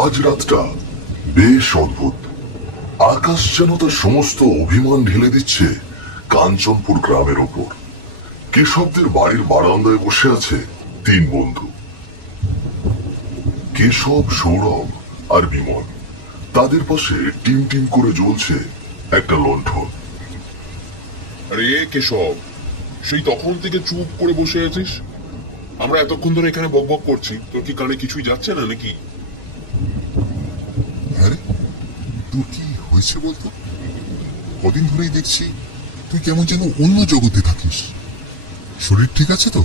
আজ রাতটা বেশ অদ্ভুত। আকাশ যেন তার সমস্ত অভিমান ঢেলে দিচ্ছে কাঞ্চনপুর গ্রামের ওপর। কেশবদের বাড়ির বারান্দায় বসে আছে তিন বন্ধু, কেশব, সৌরভ আর বিমল। তাদের পাশে টিম টিম করে জ্বলছে একটা লণ্ঠন। আরে কেশব, সেই তখন থেকে চুপ করে বসে আছিস? আমরা এতক্ষণ ধরে এখানে বকবক করছি, তোর কি কানে কিছুই যাচ্ছে না নাকি? আরে তোর কি হয়েছে বলতো? কদিন ধরেই দেখছি তুই কেমন যেন অন্য জগতে থাকিস। শরীর ঠিক আছে তো?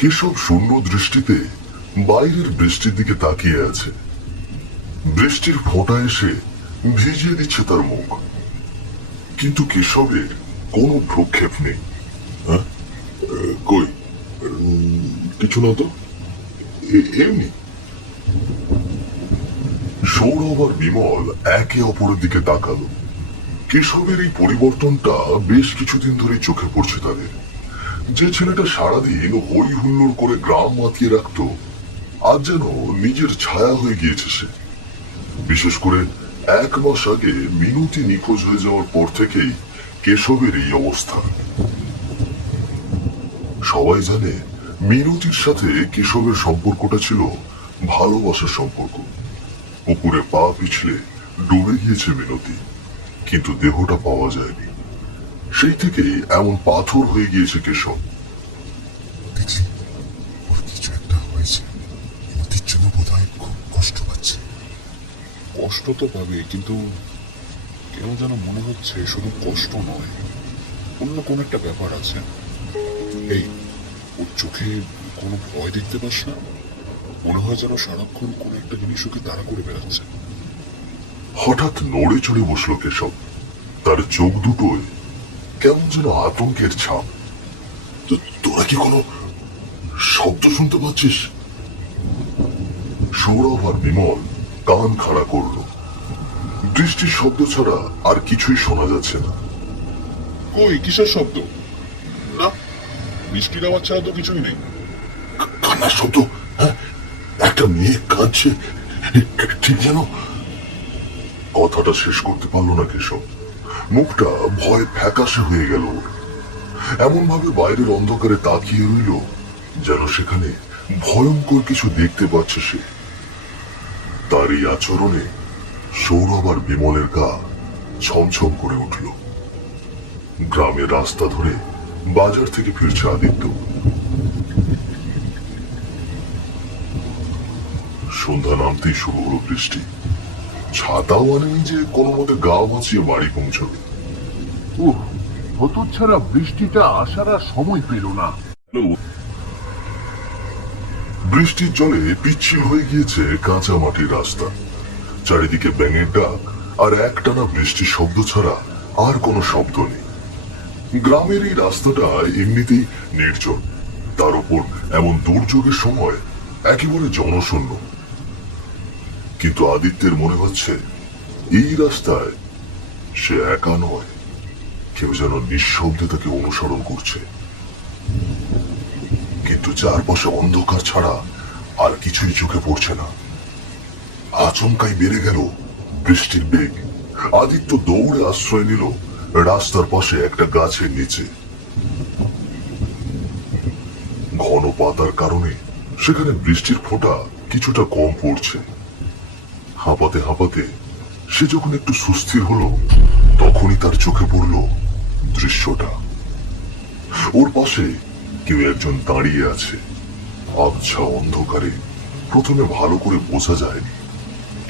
কেশব শূন্য দৃষ্টিতে বাইরের বৃষ্টির দিকে তাকিয়ে আছে। বৃষ্টির ফোঁটা এসে ভিজিয়ে দিচ্ছে তার মুখ, কিন্তু কেশবের কোনো ভ্রুক্ষেপ নেই। হ্যাঁ, কই, কিছু না তো, এমনি। সৌরভ আর বিমল একে অপরের দিকে তাকালো। কেশবের এই পরিবর্তনটা বেশ কিছুদিন ধরে চোখে পড়ছে তাদের। যে ছেলেটা সারাদিন হই হুল্লোড় করে গ্রাম মাতিয়ে রাখতো, আজ যেন নিজের ছায়া হয়ে গিয়েছে সে। বিশেষ করে 1 মাস আগে মিনতি নিখোঁজ হয়ে যাওয়ার পর থেকেই কেশবের এই অবস্থা। সবাই জানে মিনতির সাথে কেশবের সম্পর্কটা ছিল ভালোবাসার সম্পর্ক। পুকুরে পা পিছলে ডুবে গিয়েছে মিনতি, কিন্তু দেহটা পাওয়া যায়নি। সেই থেকেই এমন পাথর হয়ে গিয়েছে কেশব। দেখছি ওর কিছু একটা হয়েছে। নদীর জন্য বোধ হয় খুব কষ্ট পাচ্ছে। কষ্ট তো পাবে, কিন্তু কেন যেন মনে হচ্ছে শুধু কষ্ট নয়, অন্য কোন একটা ব্যাপার আছে। এই, ওর চোখে কোনো ভয় দেখতে পাস না? মনে হয় যেন সারাক্ষণ কোন একটা জিনিস ওকে তাড়া করে বেড়াচ্ছে। হঠাৎ নড়ে চড়ে বসলো কেশব। তার চোখ দুটোয় কেমন যেন আতঙ্কের ছাপ। তোরা কি কোনো শব্দ শুনতে পাচ্ছিস? সৌরভ আর বিমল কান খাড়া করলো। বৃষ্টির শব্দ ছাড়া আর কিছুই শোনা যাচ্ছে না। কই, কিসের শব্দ? না, বৃষ্টির আওয়াজ ছাড়া তো কিছুই নেই। কান্নার শব্দ। হ্যাঁ, একটা মেয়ে কাঁদছে, ঠিক যেন। কথাটা শেষ করতে পারলো না কেশব। মুখটা ভয় ফ্যাকাশে হয়ে গেল ওর। এমন ভাবে বাইরের অন্ধকারে তাকিয়ে রইল যেন সেখানে ভয়ঙ্কর কিছু দেখতে পাচ্ছে সে। তার এই আচরণে সৌরভ আর বিমলের গা ছমছম করে উঠল। গ্রামের রাস্তা ধরে বাজার থেকে ফিরছে আদিত্য। সন্ধ্যা নামতেই শুরু হলো বৃষ্টি। ছাতাও আনেনি যে কোনো মতে গা বাঁচিয়ে বাড়ি পৌঁছবে। হতচ্ছাড়া বৃষ্টিটা আসার আর সময় পেল না। বৃষ্টির জলে পিচ্ছিল হয়ে গিয়েছে কাঁচা মাটির রাস্তা। চারিদিকে ব্যাঙের ডাক আর একটানা বৃষ্টির শব্দ ছাড়া আর কোনো শব্দ নেই। গ্রামের এই রাস্তাটা এমনিতেই নির্জন, তার উপর এমন দুর্যোগের সময় একেবারে জনশূন্য। কিন্তু আদিত্যের মনে হচ্ছে এই রাস্তায় সে একা নয়, কেউ যেন নিঃশব্দে তাকে অনুসরণ করছে। কিন্তু চারপাশে অন্ধকার ছাড়া আর কিছুই চোখে পড়ছে না। আচমকাই বেড়ে গেল বৃষ্টির বেগ। আদিত্য দৌড়ে আশ্রয় নিল রাস্তার পাশে একটা গাছের নিচে। ঘন পাতার কারণে সেখানে বৃষ্টির ফোঁটা কিছুটা কম পড়ছে। হাঁপাতে হাঁপাতে সে যখন একটু সুস্থির হলো, তখনই তার চোখে পড়ল দৃশ্যটা। ওর পাশে কেউ একজন দাঁড়িয়ে আছে। আবছা অন্ধকারে প্রথমে ভালো করে বোঝা যায়নি,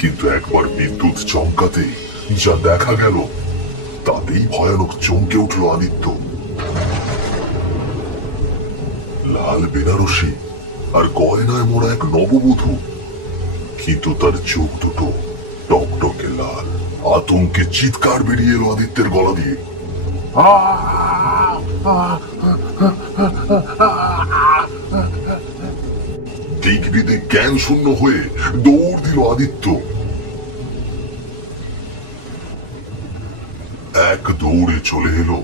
কিন্তু একবার বিদ্যুৎ চমকাতে যা দেখা গেল তাতেই ভয়ানক চমকে উঠল আদিত্য। লাল বেনারসি আর গয়নায় মোড়া এক নববধূ, কিন্তু তার চোখ দুটো টকটকে লাল। আতঙ্কে চিৎকার বেরিয়ে এলো আদিত্যের গলা দিয়ে। দিক বিদিক জ্ঞান শূন্য হয়ে দৌড় দিল আদিত্য। এক দৌড়ে চলে এলো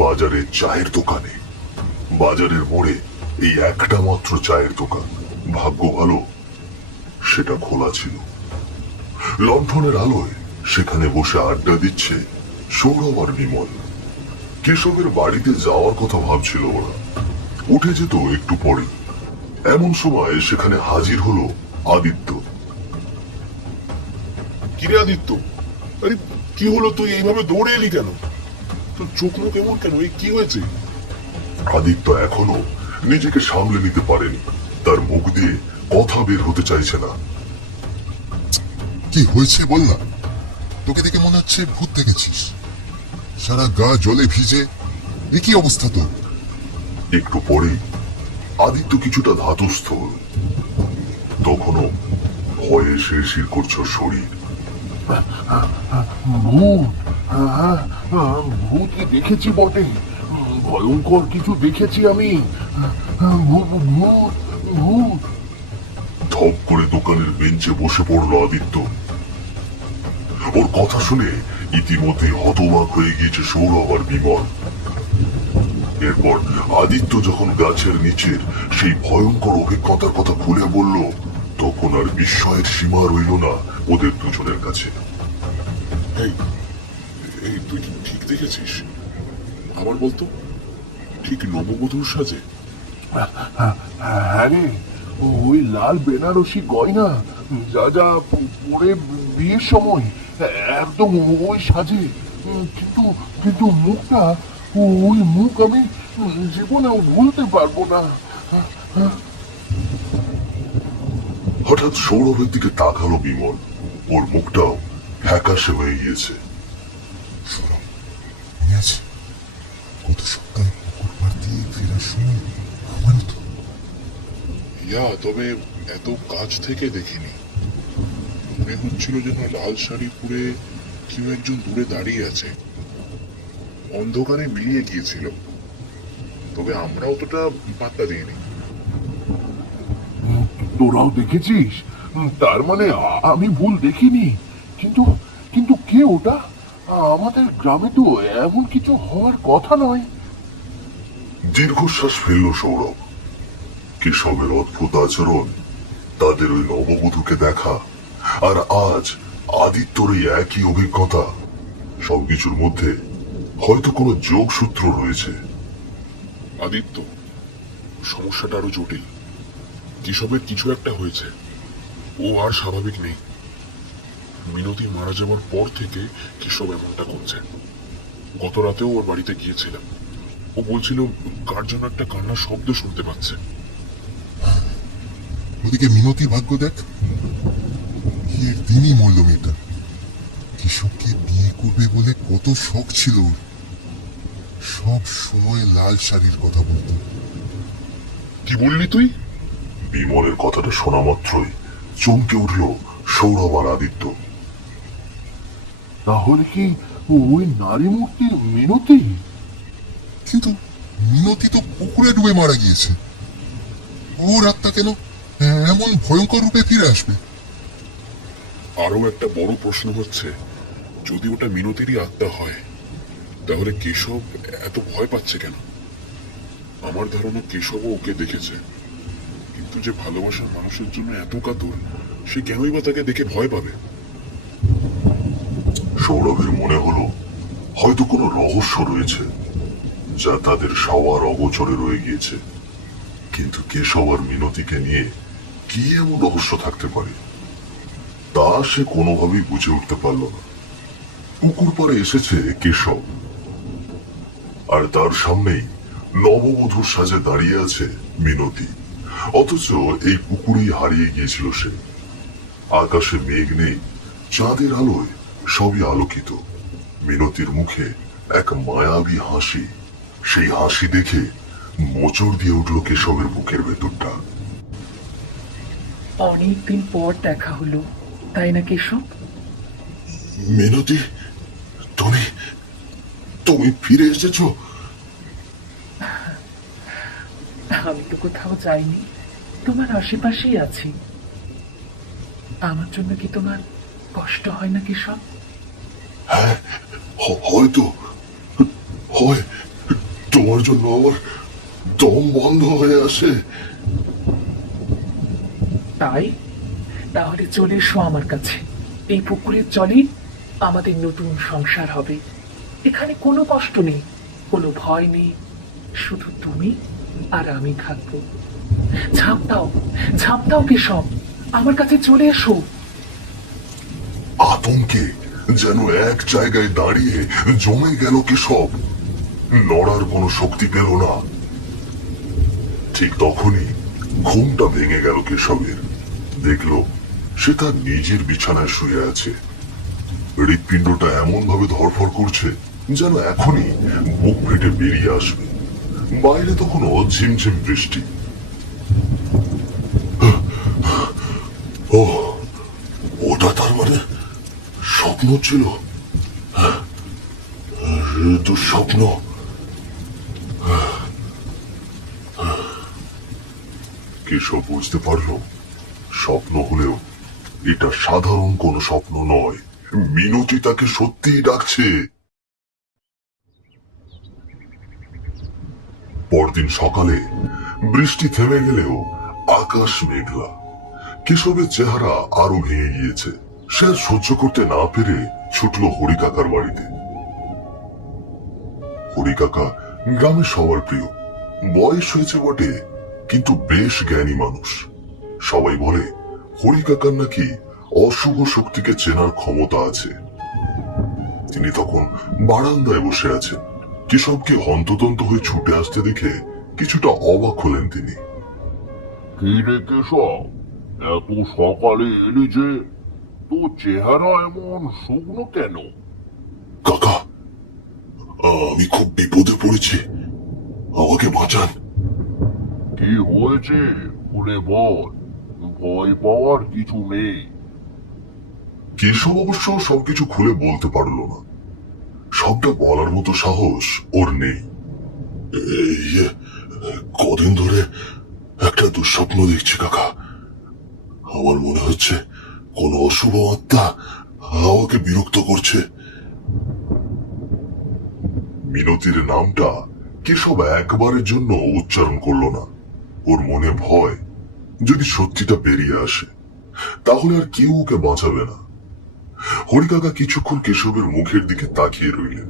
বাজারের চায়ের দোকানে। বাজারের মোড়ে এই একটা মাত্র চায়ের দোকান। ভাগ্য ভালো, সে সেটা খোলা ছিল। লণ্ঠনের আলোয় সেখানে বসে আড্ডা দিচ্ছে সৌরভ আর বিমল। কেশবের বাড়িতে যাওয়ার কথা ভাবছিল ওরা, উঠে যেত একটু পরে। এমন সময় সেখানে হাজির হলো আদিত্য। কিরে আদিত্য, আরে কি হলো, তুই এইভাবে দৌড়ে এলি কেন? তোর চোখ মুখ এমন কেন? এই কি হয়েছে? আদিত্য এখনো নিজেকে সামলে নিতে পারেনি, তার মুখ দিয়ে কথা বের হতে চাইছে না। কি হয়েছে বল না, তোকে দেখে মনে হচ্ছে ভূত দেখেছিস। সারা গা জলে ভিজে, এ কি অবস্থা তোর? একটু পরেই আদিত্য কিছুটা ধাতস্থ হল। তখনও ভয়ে শিরশির করছে শরীর। ভূত, ভূতকে দেখেছি বটে, ভয়ঙ্কর কিছু দেখেছি আমি। ভূত, ভূত, ভূত। ধপ করে দোকানের বেঞ্চে বসে পড়লো আদিত্য। ওর কথা শুনে ইতিমধ্যে হতবাক হয়ে গিয়েছে সৌরভ আর বিমল। এরপর আদিত্য যখন গাছের নিচের সেই ভয়ঙ্কর অভিজ্ঞতার কথা খুলে বলল, তখন আর বিস্ময়ের সীমা রইল না ওদের দুজনের কাছে। এই এই তুই কি ঠিক দেখেছিস? আবার বলতো, ঠিক নববধূর সাজে? হ্যাঁ রে, ওই লাল বেনারসি গয়না যা যা পরে বিয়ের সময় একদম ওই সাজে। কিন্তু কিন্তু মুখটা, ওই মুখ আমি জীবনেও ভুলতে পারবো না। হঠাৎ সৌরভের দিকে তাকালো বিমল। ওর মুখটাও ফ্যাকাশে হয়ে গিয়েছে। সৌরভ, মনে আছে গত সপ্তাহে পুকুর পাড় দিয়ে ফেরার সময় আমারও তো তবে এত কাছ থেকে দেখিনি। মনে হচ্ছিল যেন লাল শাড়ি পরে কেউ একজন দূরে দাঁড়িয়ে আছে, অন্ধকারে মিলিয়ে গিয়েছিল। তবে আমরা অতটা পাত্তা দিইনি। তোরাও দেখেছিস? তার মানে আমি ভুল দেখিনি। কিন্তু কিন্তু কে ওটা? আমাদের গ্রামে তো এমন কিছু হওয়ার কথা নয়। দীর্ঘশ্বাস ফেলল সৌরভ। কেশবের অদ্ভুত আচরণ, তাদের ওই নববধূকে দেখা, আর আজ আদিত্যর এই একই অভিজ্ঞতা, সবকিছুর মধ্যে হয়তো কোনো যোগসূত্র রয়েছে। আদিত্য, সমস্যাটা আরো জটিল। কেশবের কিছু একটা হয়েছে, ও আর স্বাভাবিক নেই। মিনতি মারা যাওয়ার পর থেকে কেশব এমনটা করছে। গত রাতেও ওর বাড়িতে গিয়েছিলাম, ও বলছিল কার জন্য একটা কান্নার শব্দ শুনতে পাচ্ছে। ওদিকে মিনতি ভাগ্য দেখ, বিয়ের দিনই মরল মেয়েটা। কিশোরকে বিয়ে করবে বলে কত শখ ছিল ওর। সব সময় লাল শাড়ির কথা বলতো। কি বললি তুই? বিমলের কথাটা শোনা মাত্রই চমকে উঠল সৌরভ আর আদিত্য। তাহলে কি ওই নারী মূর্তি মিনতি? কিন্তু মিনতি তো পুকুরে ডুবে মারা গিয়েছে। ওর আত্মা কেন এমন ভয়ঙ্কর রূপে ফিরে আসবে? আরো একটা বড় প্রশ্ন হচ্ছে, যদি ওটা মিনতিরই আত্মা হয়, তাহলে কেশব এত ভয় পাচ্ছে কেন? আমার ধারণা কেশবও ওকে দেখেছে, কিন্তু যে ভালোবাসার মানুষের জন্য এত কাতর, সে কেনই বা তাকে দেখে ভয় পাবে? সৌরভের মনে হলো হয়তো কোনো রহস্য রয়েছে, যা তাদের সবার অগোচরে রয়ে গিয়েছে। কিন্তু কেশব আর মিনতিকে নিয়ে কি এমন রহস্য থাকতে পারে, তা সে কোনোভাবেই বুঝে উঠতে পারল না। পুকুর পাড়ে এসেছে কেশব, আর তার সামনেই নববধূর সাজে দাঁড়িয়ে আছে মিনতি। অথচ এই পুকুরেই হারিয়ে গিয়েছিল সে। আকাশে মেঘ নেই, চাঁদের আলোয় সবই আলোকিত। মিনতির মুখে এক মায়াবী হাসি। সেই হাসি দেখে মোচড় দিয়ে উঠল কেশবের বুকের ভেতরটা। অনেকদিন পর দেখা হলো, তাই না কেশব? মিনতি, তুমি তুমি ফিরে এসেছো? আমি তো কোথাও যাইনি, তোমার আশেপাশেই আছি। আমার জন্য কি তোমার কষ্ট হয় না কেশব? হ্যাঁ, হয়তো হয়। তোমার জন্য আমার দম বন্ধ হয়ে আসে। তাই তাহলে চলে এসো আমার কাছে। এই পুকুরের জলে আমাদের নতুন সংসার হবে। এখানে কোনো কষ্ট নেই, কোনো ভয় নেই, শুধু তুমি আর আমি থাকবো। ঝাঁপ দাও, ঝাঁপ দাও কেশব, আমার কাছে চলে এসো। আতঙ্কে যেন এক জায়গায় দাঁড়িয়ে জমে গেল কেশব, নড়ার কোনো শক্তি পেল না। ঠিক তখনই ঘুমটা ভেঙে গেল কেশবের। দেখল সে তার নিজের বিছানায় শুয়ে আছে। হৃৎপিণ্ডটা এমন ভাবে ধরফর করছে যেন এখনই বুক ফেটে বেরিয়ে আসবে। বাইরে তখনও ঝিমঝিম বৃষ্টি। ও, ওটা তার মানে স্বপ্ন ছিল, দুঃস্বপ্ন। কেশব বুঝতে পারল স্বপ্ন হলেও এটা সাধারণ কোনো স্বপ্ন নয়। মিনতি তাকে সত্যিই ডাকছে। পরদিন সকালে বৃষ্টি থেমে গেলেও আকাশ মেঘলা। কেশবের চেহারা আরো ভেঙে গিয়েছে। সে আর সহ্য করতে না পেরে ছুটল হরিকাকার বাড়িতে। হরিকাকা গ্রামের সবার প্রিয়। বয়স হয়েছে বটে, কিন্তু বেশ জ্ঞানী মানুষ। সবাই বলে হরিকাকার নাকি অশুভ শক্তিকে চেনার ক্ষমতা আছে। তিনি তখন বারান্দায় বসে আছেন। কেশবকে হন্তদন্ত হয়ে ছুটে আসতে দেখে কিছুটা অবাক হলেন তিনি। কি রে কেশব, এত সকালে এলি যে? তোর চেহারা এমন শুকনো কেন? কাকা, আমি খুব বিপদে পড়েছি, আমাকে বাঁচান। কি হয়েছে খুলে বল, ভয় পাওয়ার কিছু নেই। কেশব অবশ্য সবকিছু খুলে বলতে পারল না। সবটা বলার মতো সাহস ওর নেই। এই কদিন ধরে একটা দুঃস্বপ্ন দেখছি কাকা। আমার মনে হচ্ছে কোন অশুভ আত্মা আমাকে বিরক্ত করছে। মিনতির নামটা কেশব একবারের জন্য উচ্চারণ করল না। ওর মনে ভয়, যদি সত্যিটা বেরিয়ে আসে তাহলে আর কেউ ওকে বাঁচাবে না। হরিকাকা কিছুক্ষণ কেশবের মুখের দিকে তাকিয়ে রইলেন।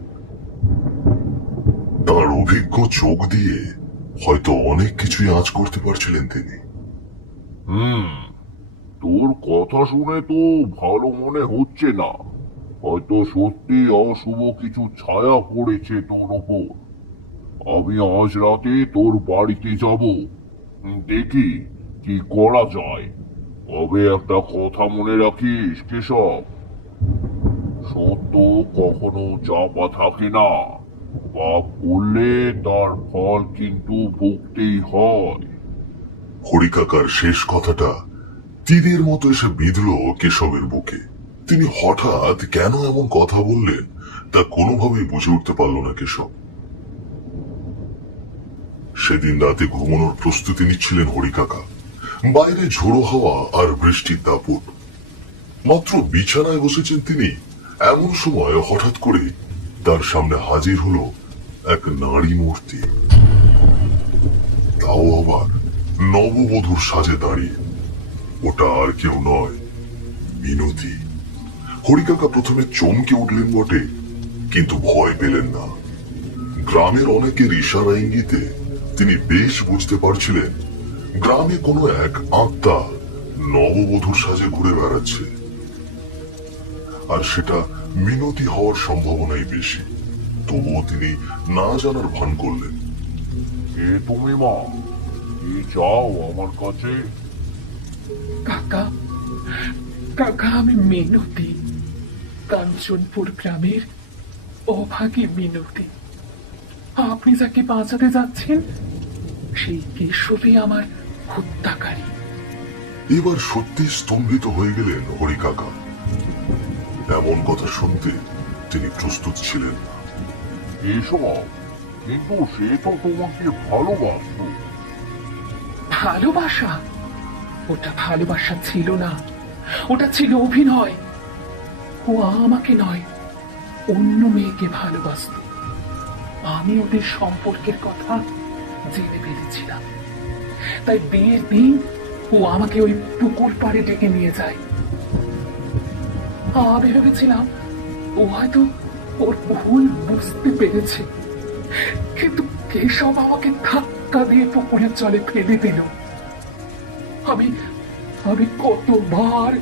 তার অভিজ্ঞ চোখ দিয়ে হয়তো অনেক কিছুই আঁচ করতে পারছিলেন তিনি। তোর কথা শুনে তো ভালো মনে হচ্ছে না। হয়তো সত্যি অশুভ কিছু ছায়া পড়েছে তোর ওপর। আমি আজ রাতে তোর বাড়িতে যাব, দেখি কি করা যায়। তবে একটা কথা মনে রাখিস কেশব, সত্য কখনো চাপা থাকে না। পাপ করলে তার ফল কিন্তু ভুগতেই হয়। হরিকাকার শেষ কথাটা তীরের মতো এসে বিঁধল কেশবের বুকে। তিনি হঠাৎ কেন এমন কথা বললেন তা কোনোভাবেই বুঝে উঠতে পারল না কেশব। সেদিন রাতে ঘুমানোর প্রস্তুতি নিচ্ছিলেন হরিকাকা। বাইরে ঝোড়ো হাওয়া আর বৃষ্টির দাপট। মাত্র বিছানায় বসেছেন তিনি, এমন সময় হঠাৎ করে তার সামনে হাজির হলো এক নারী মূর্তি। তাও আবার নববধূর সাজে দাঁড়িয়ে। ওটা আর কেউ নয়, মিনতি। হরিকাকা প্রথমে চমকে উঠলেন বটে, কিন্তু ভয় পেলেন না। গ্রামের অনেকের ইশারা ইঙ্গিতে তিনি বেশ বুঝতে পারছিলেন গ্রামে কোনো এক আত্মা নববধূর সাজে ঘুরে বেড়াচ্ছে। আর সেটা মিনতি হওয়ার সম্ভাবনাই বেশি। তবুও তিনি না জানার ভান করলেন। কে তুমি মা? কি চাও আমার কাছে? কাকা, কাকা আমি মিনতি, কাঞ্চনপুর গ্রামের অভাগী মিনতি। আপনি যাকে বাঁচাতে যাচ্ছেন সেই কেশবই আমার হত্যাকারী। এবার সত্যি স্তম্ভিত হয়ে গেলেন হরিকাকা। এমন কথা শুনতে তিনি প্রস্তুত ছিলেন না। এসব, কিন্তু সে তো তোমাকে ভালোবাসতো। ভালোবাসা? ওটা ভালোবাসা ছিল না, ওটা ছিল অভিনয়। ও আমাকে নয়, অন্য মেয়েকে ভালোবাসত। আমি ওদের সম্পর্কের কথা জেনে ফেলেছিলাম, তাই বিয়ের দিন ও আমাকে ওই পুকুর পাড়ে ডেকে নিয়ে যায়। আমি ভেবেছিলাম ও হয়তো ওর ভুল বুঝতে পেরেছে, কিন্তু কেশব আমাকে ধাক্কা দিয়ে পুকুরের জলে ফেলে দিল। আমি আমি কতবার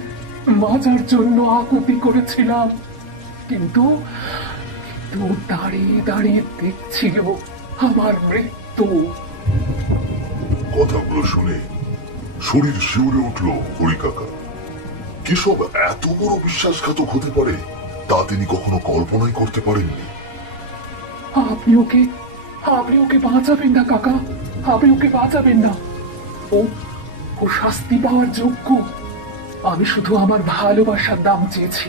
মাজার জন্য আকুতি করেছিলাম, কিন্তু দাঁড়িয়ে দাঁড়িয়ে দেখছিল আমার মৃত্যু। কথাগুলো শুনে শরীর শিউরে উঠল হরি কাকা। কেশব এত বড় বিশ্বাসঘাতক হতে পারে তা তিনি কখনো কল্পনাই করতে পারেননি। আপনি ওকে বাঁচাবেন না কাকা, আপনি ওকে বাঁচাবেন না। ও ও শাস্তি পাওয়ার যোগ্য। আমি শুধু আমার ভালোবাসার দাম চেয়েছি,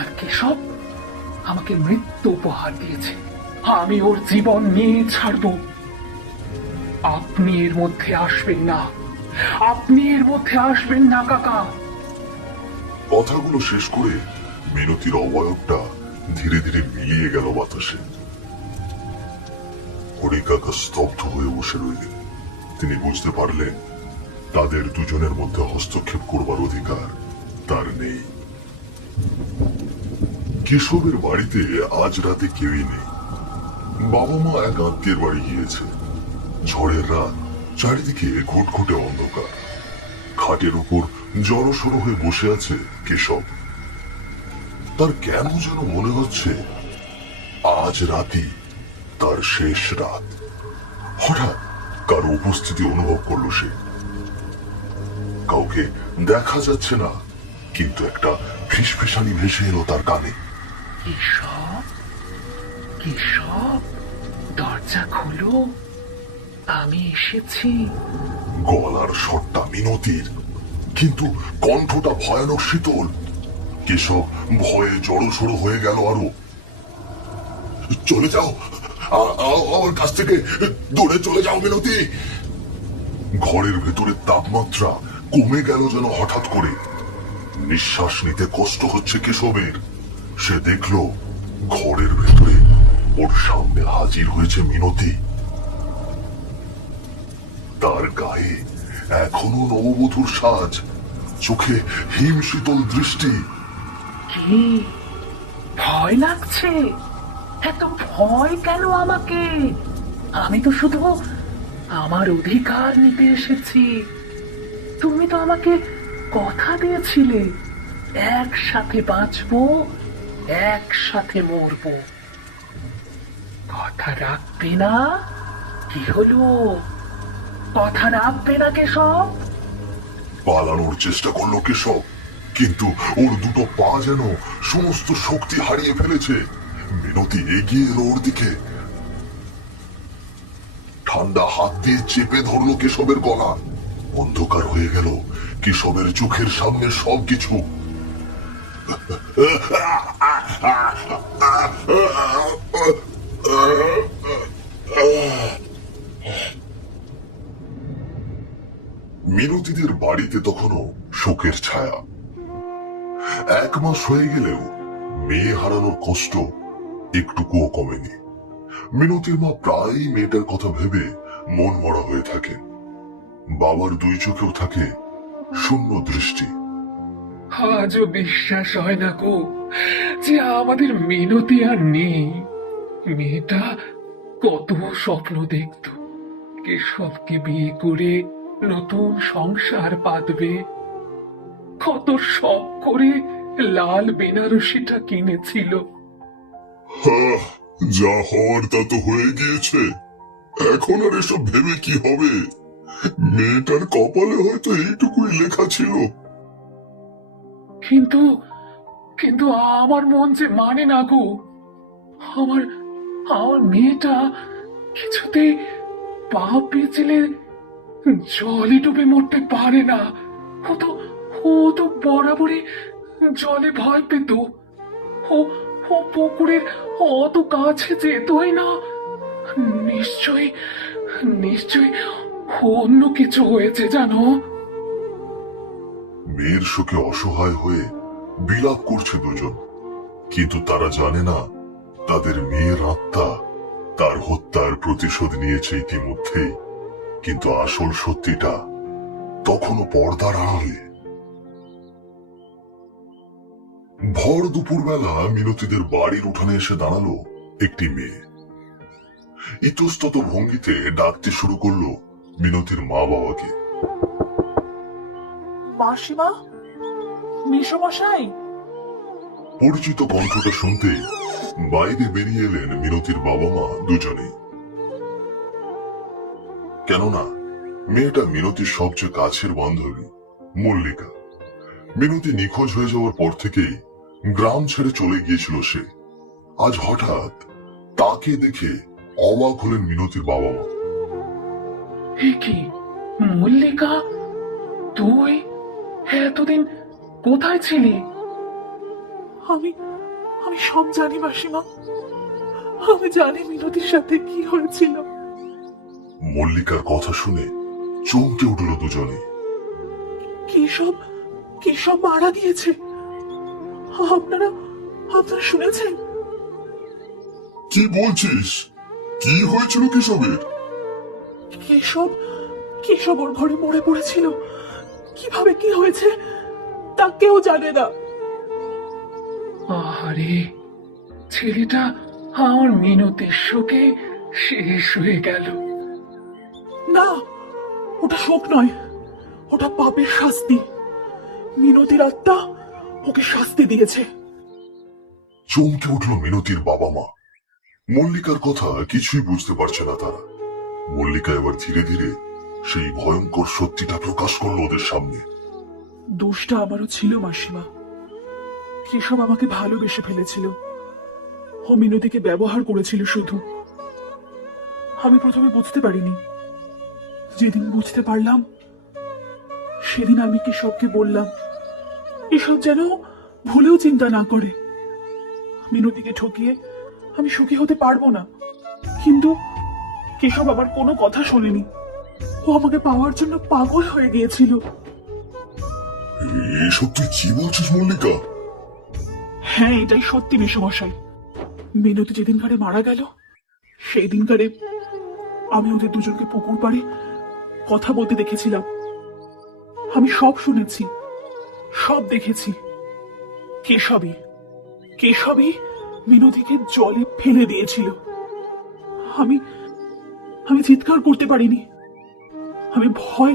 আর কেশব আমাকে মৃত্যু উপহার দিয়েছে। আমি ওর জীবন নিয়ে ছাড়ব। আপনি এর মধ্যে আসবেন না, আপনি এর মধ্যে আসবেন না কাকা। কথাগুলো শেষ করে মিনতির অবয়বটা ধীরে ধীরে মিলিয়ে গেল বাতাসে। হরি কাকা স্তব্ধ হয়ে বসে রইলেন। তিনি বুঝতে পারলেন তাদের দুজনের মধ্যে হস্তক্ষেপ করবার অধিকার তার নেই। কেশবের বাড়িতে আজ রাতে কেউই নেই। বাবা মা এক আত্মীয়ের বাড়ি গিয়েছে। ঝড়ের রাত, চারিদিকে ঘুটঘুটে অন্ধকার। খাটের উপর জড়সড় হয়ে বসে আছে কেশব। তার কেন যেন মনে হচ্ছে আজ রাতেই তার শেষ রাত। হঠাৎ কারো উপস্থিতি অনুভব করলো সে। কাউকে দেখা যাচ্ছে না, কিন্তু একটা ফিসফিসানি ভেসে এলো তার কানে। কেশব, কেশব, দরজা খোলো, আমি এসেছি। গলার স্বরটা মিনতির, কিন্তু কণ্ঠটা ভয়ানক শীতল। কেশব ভয়ে জড়সড় হয়ে গেল আরো। চলে যাও, আমার কাছ থেকে দূরে চলে যাও মিনতি। ঘরের ভেতরে তাপমাত্রা কমে গেল যেন হঠাৎ করে। নিঃশ্বাস নিতে কষ্ট হচ্ছে কেশবের। সে দেখল ঘরের ভেতরে ওর সামনে হাজির হয়েছে মিনতি। তার গায়ে এখনো নববধূর সাজ, চোখে হিম শীতল দৃষ্টি। কি ভয় লাগছে? এত ভয় কেন আমাকে? আমি তো শুধু আমার অধিকার নিতে এসেছি। তুমি তো আমাকে কথা দিয়েছিলে, একসাথে বাঁচবো, একসাথে মরবো। কথা রাখবে না? কি হলো, কথা রাখবে না কেশব? পালানোর চেষ্টা করলো কেশব, কিন্তু ওর দুটো পা যেন সমস্ত শক্তি হারিয়ে ফেলেছে। মিনতি এগিয়ে এলো ওর দিকে। ঠান্ডা হাত দিয়ে চেপে ধরলো কেশবের গলা। অন্ধকার হয়ে গেল কেশবের চোখের সামনে সবকিছু। মিনতিদের বাড়িতে তখনও শোকের ছায়া। 1 মাস হয়ে গেলেও মেয়ে হারানোর কষ্ট একটুকুও কমেনি। মিনতির মা প্রায়ই মেয়েটার কথা ভেবে মন মরা হয়ে থাকে। বাবার 2 চোখেও থাকে শূন্য দৃষ্টি। আজও বিশ্বাস হয় না গো যে আমাদের মিনতি আর নেই। মেয়েটা কত স্বপ্ন দেখত, কেশবকে বিয়ে করে নতুন সংসার পাতবে। কত শখ করে লাল বেনারসিটা কিনেছিল। যা হওয়ার তা তো হয়ে গিয়েছে, এখন আর এসব ভেবে কি হবে? মেয়েটার কপালে হয়তো এইটুকুই লেখা ছিল। কিন্তু কিন্তু আমার মন যে মানে না গো। আমার আমার মেয়েটা কিছুতেই পা পিছলে জলে ডুবে মরতে পারে না। ও তো বরাবরই জলে ভয় পেত। ও ও পুকুরের অত কাছে যেতই না। নিশ্চয়ই নিশ্চয়ই অন্য কিছু হয়েছে জানো। মেয়ের শোকে অসহায় হয়ে বিলাপ করছে দুজন, কিন্তু তারা জানে না তাদের মেয়ের আত্মা তার হত্যার প্রতিশোধ নিয়েছে ইতিমধ্যেই। কিন্তু আসল সত্যিটা তখনও পর্দার আড়ালে। ভর দুপুরবেলা মিনতিদের বাড়ির উঠানে এসে দাঁড়ালো একটি মেয়ে। ইতস্তত ভঙ্গিতে ডাকতে শুরু করলো মিনতির মা বাবাকে। মাসিমা, মেসোমশাই। পরিচিত কণ্ঠটা শুনতে বাইরে বেরিয়ে এলেন মিনতির বাবা মা দুজনেই। কেননা মেয়েটা মিনতির সবচেয়ে কাছের বান্ধবী মল্লিকা। মিনতি নিখোঁজ হয়ে যাওয়ার পর থেকেই গ্রাম ছেড়ে চলে গিয়েছিল সে। আজ হঠাৎ তাকে দেখে অবাক হলেন মিনতির বাবা মা। এ কি মল্লিকা, তুই এতদিন কোথায় ছিলি? আমি আমি সব জানি মাসিমা, আমি জানি মিনতির সাথে কি হয়েছিল। মল্লিকার কথা শুনে চমকে উঠল দুজনে। কেশব কেশব মারা গিয়েছে। আপনারা আপনারা শুনেছেন? কি বলছিস? কি হয়েছিল কেশবের? কেশব কেশব ওর ঘরে মরে পড়েছিল। কিভাবে কি হয়েছে তা কেউ জানে না। আরে ছেলেটা আমার মিনতির শোকে শেষ হয়ে গেল। না, ওটা শোক নয়, ওটা পাপের শাস্তি। মিনতির আত্মা ওকে শাস্তি দিয়েছে। চমকে উঠল মিনতির বাবা মা। মল্লিকার কথা কিছুই বুঝতে পারছে না তারা। মল্লিকা এবার ধীরে ধীরে সেই ভয়ঙ্কর সত্যিটা প্রকাশ করলো ওদের সামনে। দোষটা আমারও ছিল মাসিমা। কেশব আমাকে ভালোবেসে ফেলেছিল, ও মিনতিকে ব্যবহার করেছিল শুধু। আমি প্রথমে বুঝতে পারিনি। যেদিন বুঝতে পারলাম সেদিন আমি কেশবকে বললাম এসব যেন ভুলেও চিন্তা না করে। মিনতিকে ঠকিয়ে আমি সুখী হতে পারবো না। কিন্তু কেশব আমার কোনো কথা শোনেনি। ও আমাকে পাওয়ার জন্য পাগল হয়ে গিয়েছিল। এসব তুই কি বলছিস মল্লিকা? হ্যাঁ, এটাই সত্যি মেসোমশাই। মিনতি যেদিনকারে মারা গেল সেই দিনকারে আমি ওদের দুজনকে পুকুর পাড়ে কথা বলতে দেখেছিলাম। আমি সব শুনেছি, সব দেখেছি। কেশবই মিনতিকে জলে ফেলে দিয়েছিল। আমি আমি চিৎকার করতে পারিনি। আমি ভয়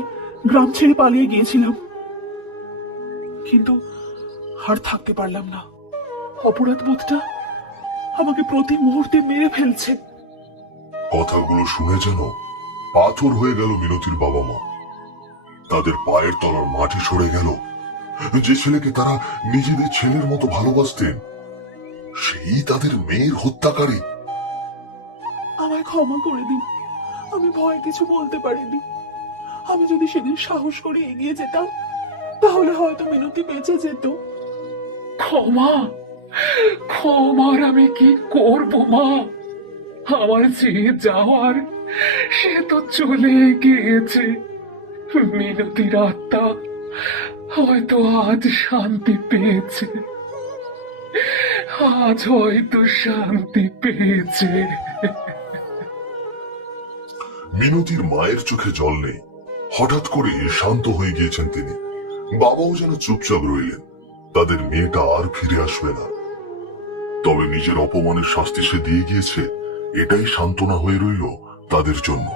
গ্রাম ছেড়ে পালিয়ে গিয়েছিলাম, কিন্তু আর থাকতে পারলাম না। অপরাধ বোধটা আমাকে প্রতি মুহূর্তে মেরে ফেলছে। কথাগুলো শুনে যেন পাথর হয়ে গেল মিনতির বাবা মা। তাদের পায়ের তলার মাটি সরে গেল। যে ছেলেকে তারা নিজেদের ছেলের মতো ভালোবাসতেন সেই তাদের মেয়ের হত্যাকারী। আমায় ক্ষমা করে দিন, আমি ভয় কিছু বলতে পারিনি। আমি যদি সেদিন সাহস করে এগিয়ে যেতাম তাহলে হয়তো মিনতি বেঁচে যেত। ক্ষমা ক্ষমার আমি কি করব মা? আমার যে যাওয়ার সে তো চলে গিয়েছে। মিনতির আত্মা হয়তো আজ শান্তি পেয়েছে, আজ হয়তো শান্তি পেয়েছে। মিনতির মায়ের চোখে জল নেই। হঠাৎ করে শান্ত হয়ে গিয়েছেন তিনি। বাবাও যেন চুপচাপ রইলেন। তাদের মেয়েটা আর ফিরে আসবে না। তবে নিজের অপমানের শাস্তি সে দিয়ে গিয়েছে, এটাই সান্ত্বনা হয়ে রইল তাদের জন্য।